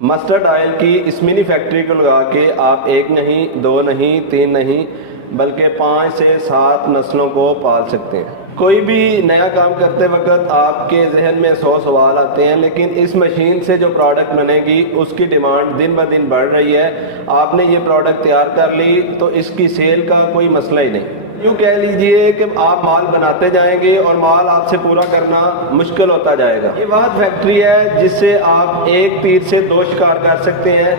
Mustard oil کی اس منی factory کو لگا کے آپ ایک نہیں، دو نہیں، تین نہیں، بلکہ 5 سے 7 نسلوں کو پال سکتے ہیں۔ کوئی بھی نیا کام کرتے وقت آپ کے ذہن میں 100 سوال آتے ہیں، لیکن اس مشین سے جو پروڈکٹ بنے گی اس کی ڈیمانڈ دن بہ دن بڑھ رہی ہے۔ آپ نے یہ پروڈکٹ تیار کر لی تو اس کی سیل کا کوئی مسئلہ ہی نہیں۔ یوں کہہ لیجئے کہ آپ مال بناتے جائیں گے اور مال آپ سے پورا کرنا مشکل ہوتا جائے گا۔ یہ واحد فیکٹری ہے جس سے آپ ایک تیر سے 2 شکار کر سکتے ہیں۔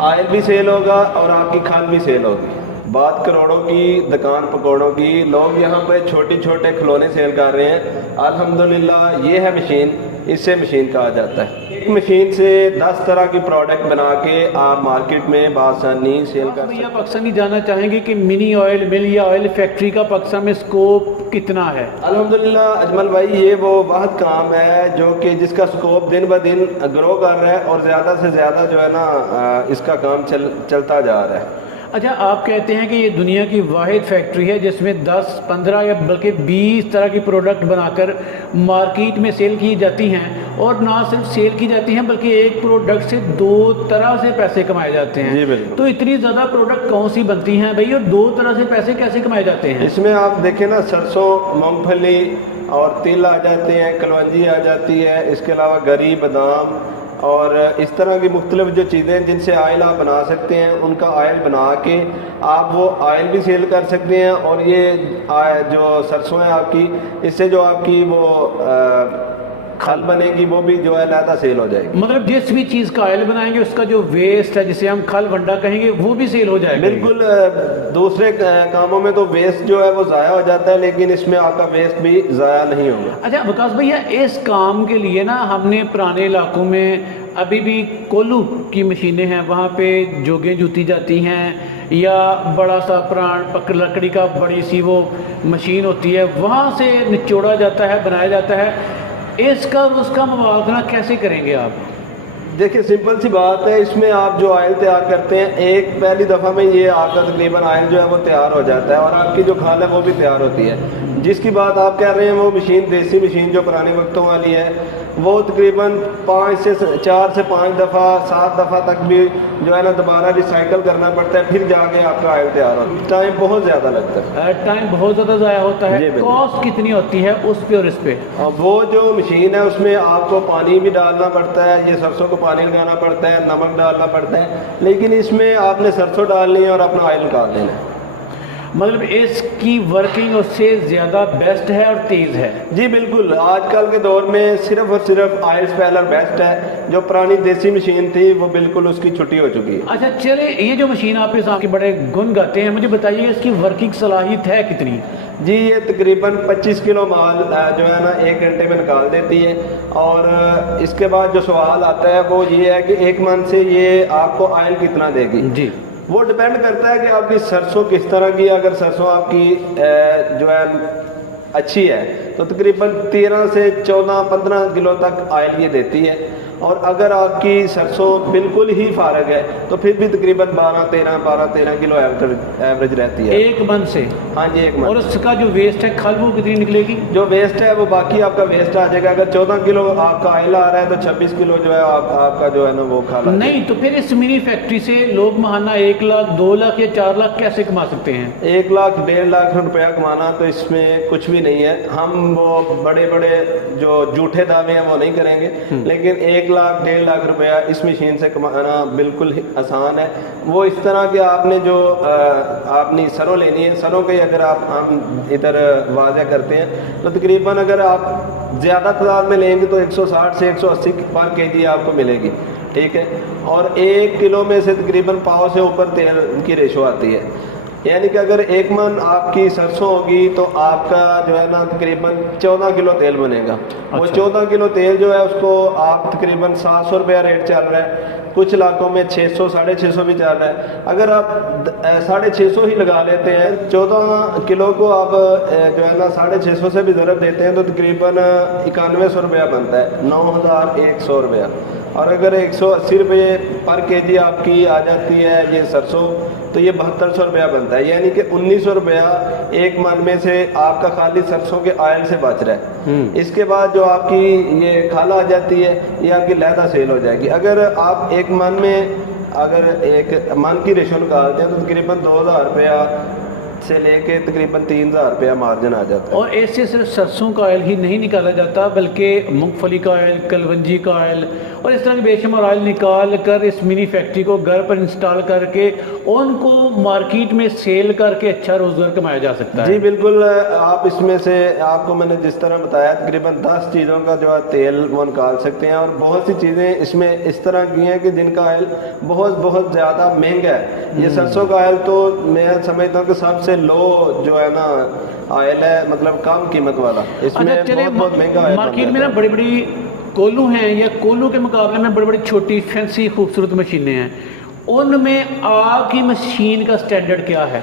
آئل بھی سیل ہوگا اور آپ کی کھال بھی سیل ہوگی۔ بات کروڑوں کی، دکان پکوڑوں کی، لوگ یہاں پہ چھوٹے چھوٹے کھلونے سیل کر رہے ہیں۔ الحمدللہ یہ ہے مشین، اس سے مشین کہا جاتا ہے۔ ایک مشین سے 10 طرح کی پروڈکٹ بنا کے آپ مارکیٹ میں بآسانی سیل کر سکتے ہیں۔ آپ اکثر نہیں جاننا چاہیں گے کہ منی آئل مل یا آئل فیکٹری کا پاکستان میں سکوپ کتنا ہے؟ الحمدللہ اجمل بھائی، یہ وہ واحد کام ہے جو کہ جس کا سکوپ دن بہ دن گرو کر رہا ہے اور زیادہ سے زیادہ جو ہے نا اس کا کام چلتا جا رہا ہے۔ اچھا، آپ کہتے ہیں کہ یہ دنیا کی واحد فیکٹری ہے جس میں 10، 15 یا بلکہ 20 طرح کی پروڈکٹ بنا کر مارکیٹ میں سیل کی جاتی ہیں، اور نہ صرف سیل کی جاتی ہیں بلکہ ایک پروڈکٹ سے 2 طرح سے پیسے کمائے جاتے ہیں۔ جی بالکل۔ تو اتنی زیادہ پروڈکٹ کون سی بنتی ہیں بھائی، اور 2 طرح سے پیسے کیسے کمائے جاتے ہیں؟ اس میں آپ دیکھیں نا، سرسوں، مونگ پھلی اور تل آ جاتے ہیں، کلونجی آ جاتی ہے، اس کے علاوہ گری، بادام اور اس طرح کی مختلف جو چیزیں جن سے آئل آپ بنا سکتے ہیں، ان کا آئل بنا کے آپ وہ آئل بھی سیل کر سکتے ہیں۔ اور یہ جو سرسوں ہے آپ کی، اس سے جو آپ کی وہ کھل بنے گی وہ بھی جو ہے علیحدہ سیل ہو جائے گی۔ مطلب جس بھی چیز کا آئل بنائیں گے اس کا جو ویسٹ ہے، جسے ہم کھل ونڈا کہیں گے، وہ بھی سیل ہو جائے گا۔ بالکل۔ دوسرے کاموں میں تو ویسٹ جو ہے وہ ضائع ہو جاتا ہے، لیکن اس میں آپ کا ویسٹ بھی ضائع نہیں ہوگا۔ اچھا وکاس بھیا، اس کام کے لیے نا ہم نے پرانے علاقوں میں ابھی بھی کولو کی مشینیں ہیں، وہاں پہ جوگیں جوتی جاتی ہیں، یا بڑا سا لکڑی کا بڑی سی وہ مشین ہوتی ہے، وہاں سے نچوڑا جاتا ہے، بنایا جاتا ہے۔ اس کا اور اس کا موازنہ کیسے کریں گے آپ؟ دیکھیں سمپل سی بات ہے، اس میں آپ جو آئل تیار کرتے ہیں، ایک پہلی دفعہ میں یہ آپ کا تقریباً آئل جو ہے وہ تیار ہو جاتا ہے، اور آپ کی جو کھال ہے وہ بھی تیار ہوتی ہے۔ جس کی بات آپ کہہ رہے ہیں وہ مشین، دیسی مشین جو پرانے وقتوں والی ہے، وہ تقریباً 4 سے 5 دفعہ، 7 دفعہ تک بھی جو ہے نا دوبارہ ریسائیکل کرنا پڑتا ہے، پھر جا کے آپ کا آئل تیار ہوتا ہے۔ ٹائم بہت زیادہ لگتا ہے، ٹائم بہت زیادہ ضائع ہوتا ہے۔ جی بالکل۔ کاسٹ کتنی ہوتی ہے اس پہ اور اس پہ؟ وہ جو مشین ہے اس میں آپ کو پانی بھی ڈالنا پڑتا ہے، یہ سرسوں کو پانی لگانا پڑتا ہے، نمک ڈالنا پڑتا ہے، لیکن اس میں آپ نے سرسوں ڈالنی ہے اور اپنا آئل نکال لینا ہے۔ مطلب اس کی ورکنگ اس سے زیادہ بیسٹ ہے اور تیز ہے؟ جی بالکل۔ آج کل کے دور میں صرف اور صرف آئل اسپیلر بیسٹ ہے۔ جو پرانی دیسی مشین تھی وہ بالکل اس کی چھٹی ہو چکی ہے۔ اچھا چلے، یہ جو مشین آپ اس کے بڑے گن گاتے ہیں، مجھے بتائیے اس کی ورکنگ صلاحیت ہے کتنی؟ جی یہ تقریباً 25 کلو مال جو ہے نا 1 گھنٹے میں نکال دیتی ہے۔ اور اس کے بعد جو سوال آتا ہے وہ یہ ہے کہ 1 من سے یہ آپ کو آئل کتنا دے گی؟ جی وہ ڈیپینڈ کرتا ہے کہ آپ کی سرسوں کس طرح کی۔ اگر سرسوں آپ کی جو ہے اچھی ہے تو تقریباً 13 سے 14، 15 کلو تک آئل یہ دیتی ہے، اور اگر آپ کی سرسوں بالکل ہی فارغ ہے تو پھر بھی تقریباً 12-13 کلو ایوریج رہتی ہے 1 من سے۔ ہاں جی 1 من۔ اور اس کا جو ویسٹ ہے کھل، وہ کتنی نکلے گی؟ جو ویسٹ ہے وہ باقی آپ کا ویسٹ آ جائے گا۔ اگر 14 کلو آپ کا آئل آ رہا ہے تو 26 کلو جو ہے آپ کا جو ہے نا وہ کھالا نہیں تو پھر اس منی فیکٹری سے لوگ ماہانہ 1 لاکھ، 2 لاکھ یا 4 لاکھ کیسے کما سکتے ہیں؟ 1 لاکھ 1.5 لاکھ روپیہ کمانا تو اس میں کچھ بھی نہیں ہے۔ ہم وہ بڑے بڑے جو جھوٹے دعوے ہیں وہ نہیں کریں گے، لیکن 1 لاکھ 1.5 لاکھ روپیہ اس مشین سے کمانا بالکل آسان ہے۔ وہ اس طرح کہ آپ نے جو آپ نے سروں لینی ہے، سروں کے اگر ہم ادھر واضح کرتے ہیں تو تقریباً اگر آپ زیادہ تعداد میں لیں گے تو 160 سے 180 پر kg آپ کو ملے گی، ٹھیک ہے۔ اور 1 کلو میں سے تقریباً پاؤ سے اوپر تیل کی ریشو آتی ہے، یعنی کہ اگر 1 من آپ کی سرسوں ہوگی تو آپ کا جو ہے نا تقریباً 14 کلو تیل بنے گا۔ وہ 14 کلو تیل جو ہے اس کو آپ تقریباً 700 روپیہ ریٹ چل رہا ہے، کچھ علاقوں میں 600 650 بھی چل رہا ہے۔ اگر آپ 650 ہی لگا لیتے ہیں، 14 کلو کو آپ جو ہے نا 650 سے بھی ضرب دیتے ہیں تو تقریباً 9100 روپیہ بنتا ہے، 9100 روپیہ۔ اور اگر 180 روپے پر کے جی آپ کی آ جاتی ہے یہ سرسوں تو یہ 7200 روپیہ بنتا ہے، یعنی کہ 1900 روپیہ ایک من میں سے آپ کا خالی سرسوں کے آئل سے بچ رہا ہے۔ اس کے بعد جو آپ کی یہ کھال آ جاتی ہے یہ آپ کی علیحدہ سیل ہو جائے گی۔ اگر آپ ایک من میں اگر ایک من کی ریشو نکالتے ہیں تو تقریباً 2000 روپیہ سے لے کے تقریباً 3000 روپیہ مارجن آ جاتا ہے۔ اور ایسے صرف سرسوں کا آئل ہی نہیں نکالا جاتا بلکہ مونگ پھلی کا آئل، کلونجی کا آئل اور اس طرح کے بے شمار آئل نکال کر اس منی فیکٹری کو گھر پر انسٹال کر کے ان کو مارکیٹ میں سیل کر کے اچھا روزگار کمایا جا سکتا ہے۔ جی بالکل، آپ اس میں سے آپ کو میں نے جس طرح بتایا تقریباً 10 چیزوں کا جو ہے تیل وہ نکال سکتے ہیں، اور بہت سی چیزیں اس میں اس طرح کی ہیں کہ جن کا آئل بہت زیادہ مہنگا ہے۔ یہ سرسوں کا آئل تو میں سمجھتا ہوں کہ سب سے لو جو ہے نا آئل ہے، مطلب کم قیمت والا، اس میں بہت مہنگا آئل مارکیٹ میں نا بڑی بڑی کولو ہیں یا کولو کے مقابلے میں بڑی بڑی چھوٹی فینسی خوبصورت مشینیں ہیں، ان میں آپ کی مشین کا سٹینڈرڈ کیا ہے؟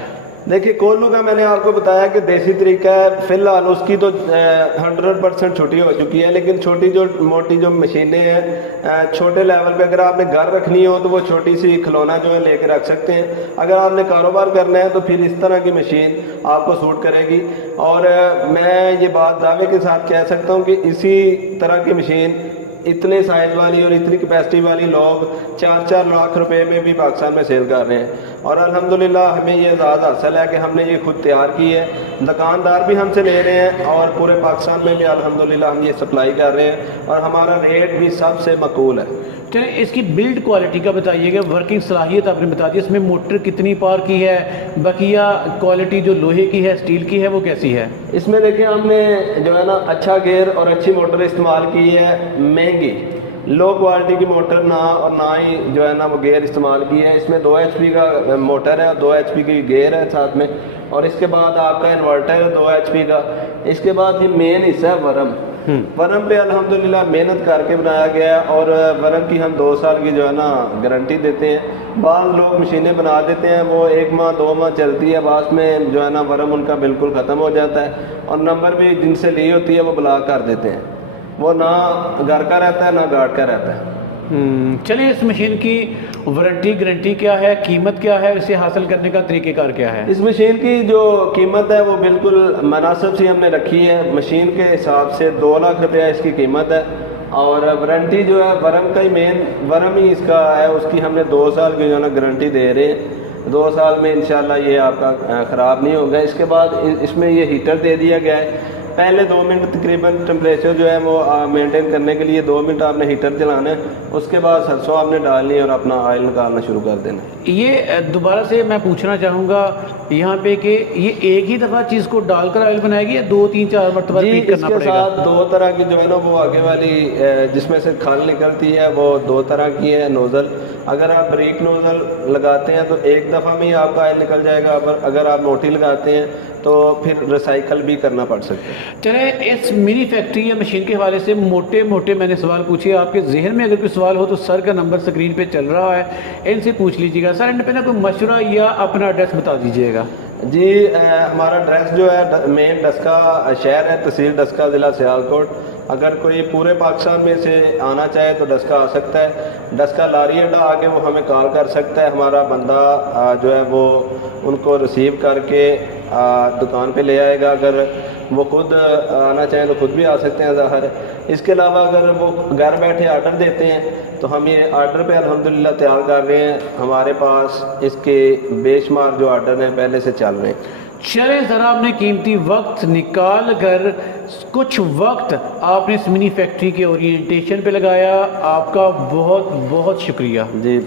دیکھیے کولو کا میں نے آپ کو بتایا کہ دیسی طریقہ ہے، فی الحال اس کی تو 100% چھوٹی ہو چکی ہے، لیکن چھوٹی جو موٹی جو مشینیں ہیں چھوٹے لیول پہ اگر آپ نے گھر رکھنی ہو تو وہ چھوٹی سی کھلونا جو ہے لے کے رکھ سکتے ہیں۔ اگر آپ نے کاروبار کرنا ہے تو پھر اس طرح کی مشین آپ کو سوٹ کرے گی، اور میں یہ بات دعوے کے ساتھ کہہ سکتا ہوں کہ اسی طرح کی مشین اتنے سائز والی اور اتنی کیپیسٹی والی لوگ 4 لاکھ روپے میں بھی پاکستان میں سیل کر رہے ہیں، اور الحمدللہ ہمیں یہ اعزاز حاصل ہے کہ ہم نے یہ خود تیار کی ہے، دکاندار بھی ہم سے لے رہے ہیں اور پورے پاکستان میں بھی الحمدللہ ہم یہ سپلائی کر رہے ہیں، اور ہمارا ریٹ بھی سب سے معقول ہے۔ چلیں اس کی بلڈ کوالٹی کا بتائیے گا، ورکنگ صلاحیت آپ نے بتا دی، اس میں موٹر کتنی پاور کی ہے، بقیہ کوالٹی جو لوہے کی ہے اسٹیل کی ہے وہ کیسی ہے؟ اس میں دیکھیں ہم نے جو ہے نا اچھا گیئر اور اچھی موٹر استعمال کی ہے، مہنگی لو کوالٹی کی موٹر نہ اور نہ ہی جو ہے نا وہ گیئر استعمال کی ہے۔ اس میں 2 HP کا موٹر ہے اور 2 HP کی گیئر ہے ساتھ میں، اور اس کے بعد آپ کا انورٹر ہے 2 HP کا۔ اس کے بعد یہ مین حصہ ہے ورم، ورم پہ الحمدللہ محنت کر کے بنایا گیا ہے، اور ورم کی ہم 2 سال کی جو ہے نا گارنٹی دیتے ہیں۔ بعض لوگ مشینیں بنا دیتے ہیں وہ 1 ماہ 2 ماہ چلتی ہے، بعض میں جو ہے نا ورم ان کا بالکل ختم ہو جاتا ہے، اور نمبر بھی جن سے لی ہوتی ہے وہ بلاک کر دیتے ہیں، وہ نہ گھر کا رہتا ہے نہ گارڈ کا رہتا ہے۔ چلیں اس مشین کی وارنٹی گارنٹی کیا ہے، قیمت کیا ہے، اسے حاصل کرنے کا طریقہ کار کیا ہے؟ اس مشین کی جو قیمت ہے وہ بالکل مناسب سی ہم نے رکھی ہے، مشین کے حساب سے 2 لاکھ روپیہ اس کی قیمت ہے، اور وارنٹی جو ہے ورم کا ہی مین ورم ہی اس کا ہے، اس کی ہم نے 2 سال کی جو ہے نا گارنٹی دے رہے ہیں۔ 2 سال میں انشاءاللہ یہ آپ کا خراب نہیں ہوگا۔ اس کے بعد اس میں یہ ہیٹر دے دیا گیا ہے، پہلے 2 منٹ تقریباً ٹمپریچر جو ہے وہ مینٹین کرنے کے لیے 2 منٹ آپ نے ہیٹر چلانا ہے، اس کے بعد سرسوں آپ نے ڈالنی ہے اور اپنا آئل نکالنا شروع کر دینا ہے۔ یہ دوبارہ سے میں پوچھنا چاہوں گا یہاں پہ کہ یہ ایک ہی دفعہ چیز کو ڈال کر آئل بنائے گی یا 2 3 4 مرتبہ ریپیٹ کرنا پڑے گا؟ اس کے ساتھ 2 طرح کی جو ہے نا وہ آگے والی جس میں سے کھال نکلتی ہے وہ 2 طرح کی ہے نوزل۔ اگر آپ بریک نوزل لگاتے ہیں تو ایک دفعہ میں ہی آپ کا آئل نکل جائے گا، اگر آپ موٹی لگاتے ہیں تو پھر ریسائیکل بھی کرنا پڑ سکتا ہے۔ چلیں اس منی فیکٹری یا مشین کے حوالے سے موٹے میں نے سوال پوچھے، آپ کے ذہن میں اگر کوئی سوال ہو تو سر کا نمبر سکرین پہ چل رہا ہے، ان سے پوچھ لیجیے گا۔ سر ان پہ نا کوئی مشورہ یا اپنا ایڈریس بتا دیجیے گا۔ جی ہمارا ایڈریس جو ہے مین ڈسکا شہر ہے، تحصیل ڈسکا، ضلع سیالکوٹ۔ اگر کوئی پورے پاکستان میں سے آنا چاہے تو ڈسکا آ سکتا ہے، ڈسکا لاری اڈا آ کے وہ ہمیں کال کر سکتا ہے، ہمارا بندہ جو ہے وہ ان کو ریسیو کر کے دکان پہ لے آئے گا۔ اگر وہ خود آنا چاہیں تو خود بھی آ سکتے ہیں ظاہر ہے۔ اس کے علاوہ اگر وہ گھر بیٹھے آرڈر دیتے ہیں تو ہم یہ آرڈر پہ الحمدللہ تیار کر رہے ہیں، ہمارے پاس اس کے بے شمار جو آرڈر ہیں پہلے سے چل رہے ہیں۔ چلیں ذرا آپ نے قیمتی وقت نکال کر کچھ وقت آپ نے اس منی فیکٹری کے اورینٹیشن پہ لگایا، آپ کا بہت بہت شکریہ۔ جی